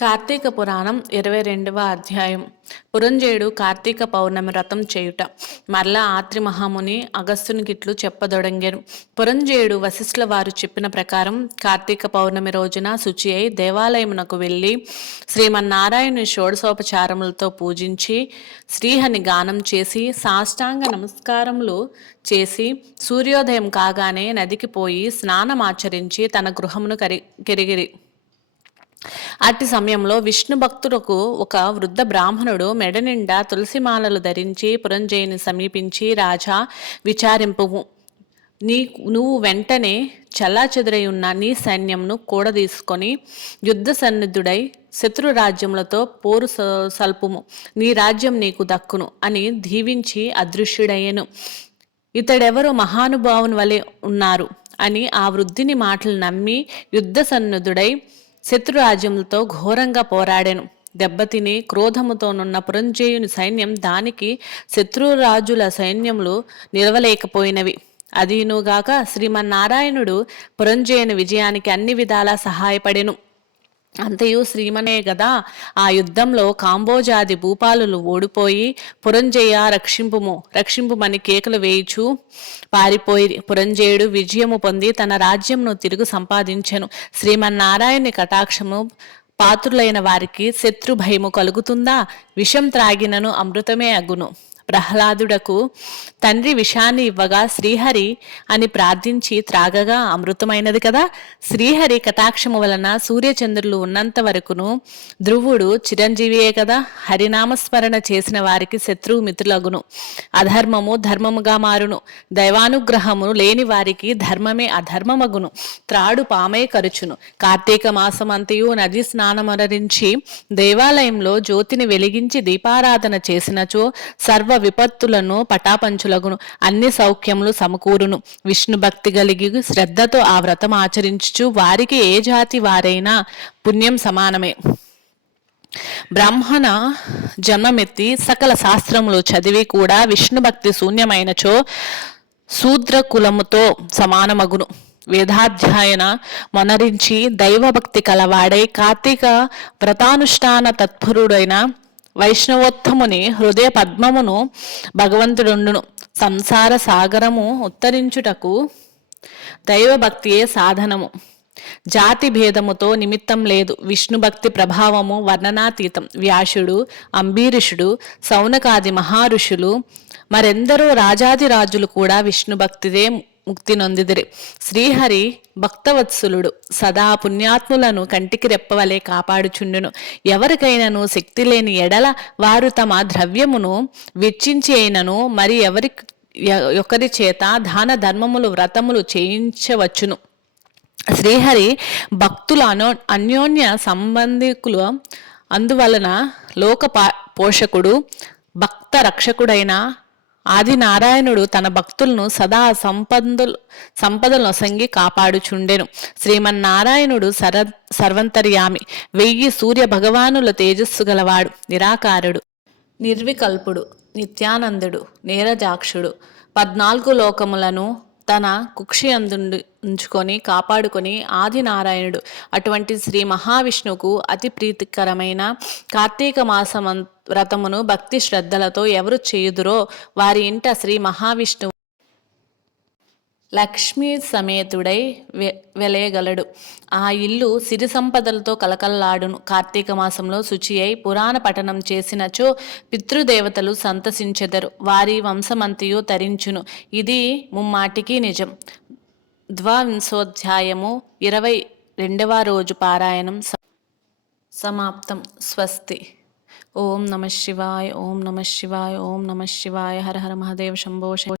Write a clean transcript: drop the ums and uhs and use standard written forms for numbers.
కార్తీక పురాణం 22వ అధ్యాయం. పురంజేయుడు కార్తీక పౌర్ణమి వ్రతం చేయుట. మరలా ఆత్రి మహాముని అగస్త్యునికిట్లు చెప్పదొడంగెను. పురంజేయుడు వశిష్ఠుల వారు చెప్పిన ప్రకారం కార్తీక పౌర్ణమి రోజున శుచి అయి దేవాలయమునకు వెళ్ళి శ్రీమన్నారాయణుని షోడశోపచారములతో పూజించి శ్రీహని గానం చేసి సాష్టాంగ నమస్కారములు చేసి సూర్యోదయం కాగానే నదికి పోయి స్నానమాచరించి తన గృహమును కెరిగిరి. అట్టి సమయంలో విష్ణు భక్తులకు ఒక వృద్ధ బ్రాహ్మణుడు మెడ నిండా తులసిమాలలు ధరించి పురంజయుని సమీపించి, రాజా, విచారింపుము. నువ్వు వెంటనే చల్లాచెదురై ఉన్న నీ సైన్యంను కూడదీసుకొని యుద్ధ సన్నిధుడై శత్రు రాజ్యములతో పోరు సల్పుము. నీ రాజ్యం నీకు దక్కును అని దీవించి అదృశ్యుడయ్యను. ఇతడెవరో మహానుభావుని వలె ఉన్నారు అని ఆ వృద్ధిని మాటలు నమ్మి యుద్ధ సన్నిధుడై శత్రురాజ్యములతో ఘోరంగా పోరాడాను. దెబ్బతిని క్రోధముతోనున్న పురంజేయుని సైన్యం దానికి శత్రురాజుల సైన్యములు నిలవలేకపోయినవి. అదీనుగాక శ్రీమన్నారాయణుడు పురంజేయుని విజయానికి అన్ని విధాలా సహాయపడెను. అంతయు శ్రీమనే గదా ఆ యుద్ధంలో కాంబోజాది భూపాలులు ఓడిపోయి పురంజయ రక్షింపుమని కేకలు వేయిచూ పారిపోయి పురంజేయుడు విజయము పొంది తన రాజ్యమును తిరుగు సంపాదించెను. శ్రీమన్నారాయణి కటాక్షము పాత్రులైన వారికి శత్రు భయము కలుగుతుందా? విషం త్రాగినను అమృతమే అగును. ప్రహ్లాదుడకు తండ్రి విషాన్ని ఇవ్వగా శ్రీహరి అని ప్రార్థించి త్రాగగా అమృతమైనది కదా. శ్రీహరి కటాక్షము వలన సూర్యచంద్రులు ఉన్నంత వరకును ధ్రువుడు చిరంజీవియే కదా. హరినామస్మరణ చేసిన వారికి శత్రువు మిత్రులగును. అధర్మము ధర్మముగా మారును. దైవానుగ్రహము లేని వారికి ధర్మమే అధర్మమగును. త్రాడు పామే కరుచును. కార్తీక మాసమంతయు నదీ స్నానమరించి దేవాలయంలో జ్యోతిని వెలిగించి దీపారాధన చేసినచో సర్వ విపత్తులను పటాపంచులగును. అన్ని సౌఖ్యములు సమకూరును. విష్ణు భక్తి కలిగి శ్రద్ధతో ఆ వ్రతం ఆచరించుచు వారికి ఏ జాతి వారైనా పుణ్యం సమానమే. బ్రాహ్మణ జన్మమెత్తి సకల శాస్త్రములు చదివి కూడా విష్ణు భక్తి శూన్యమైనచో శూద్ర కులముతో సమానమగును. వేదాధ్యాయన మొనరించి దైవభక్తి కలవాడై కార్తీక వ్రతానుష్ఠాన తత్పరుడైన వైష్ణవోత్తముని హృదయ పద్మమును భగవంతుడుండును. సంసార సాగరము ఉత్తరించుటకు దైవభక్తియే సాధనము. జాతి భేదముతో నిమిత్తం లేదు. విష్ణు భక్తి ప్రభావము వర్ణనాతీతం. వ్యాసుడు, అంబీరిషుడు, సౌనకాది మహారుషులు మరెందరో రాజాదిరాజులు కూడా విష్ణు భక్తిదే ముక్తి నొందిదిరి. శ్రీహరి భక్తవత్సలుడు సదా పుణ్యాత్ములను కంటికి రెప్పవలే కాపాడుచుండును. ఎవరికైనాను శక్తి లేని ఎడల వారు తమ ద్రవ్యమును వెచ్చించి అయినను మరి ఒకరి చేత దాన ధర్మములు వ్రతములు చేయించవచ్చును. శ్రీహరి భక్తుల అన్యోన్య సంబంధికులు. అందువలన లోక పోషకుడు భక్త రక్షకుడైన ఆదినారాయణుడు తన భక్తులను సదా సంపదలు సంగి కాపాడుచుండెను. శ్రీమన్నారాయణుడు సర్వంతర్యామి. 1000 సూర్య భగవానుల తేజస్సు గలవాడు. నిరాకారుడు, నిర్వికల్పుడు, నిత్యానందుడు, నీరజాక్షుడు. 14 లోకములను తన కుక్షి ఉంచుకొని కాపాడుకొని ఆదినారాయణుడు. అటువంటి శ్రీ మహావిష్ణువుకు అతి ప్రీతికరమైన కార్తీక మాస వ్రతమును భక్తి శ్రద్ధలతో ఎవరు చేయుదురో వారి ఇంట శ్రీ మహావిష్ణువు లక్ష్మీ సమేతుడై వెలయగలడు. ఆ ఇల్లు సిరి సంపదలతో కలకల్లాడును. కార్తీక మాసంలో శుచి అయి పురాణ పఠనం చేసినచో పితృదేవతలు సంతసించెదరు. వారి వంశమంతయు తరించును. ఇది ముమ్మాటికి నిజం. ద్వావింశోధ్యాయము 22వ రోజు పారాయణం సమాప్తం. స్వస్తి. ఓం నమః శివాయ. ఓం నమః శివాయ. ఓం నమః శివాయ. హర హర మహాదేవ శంభో.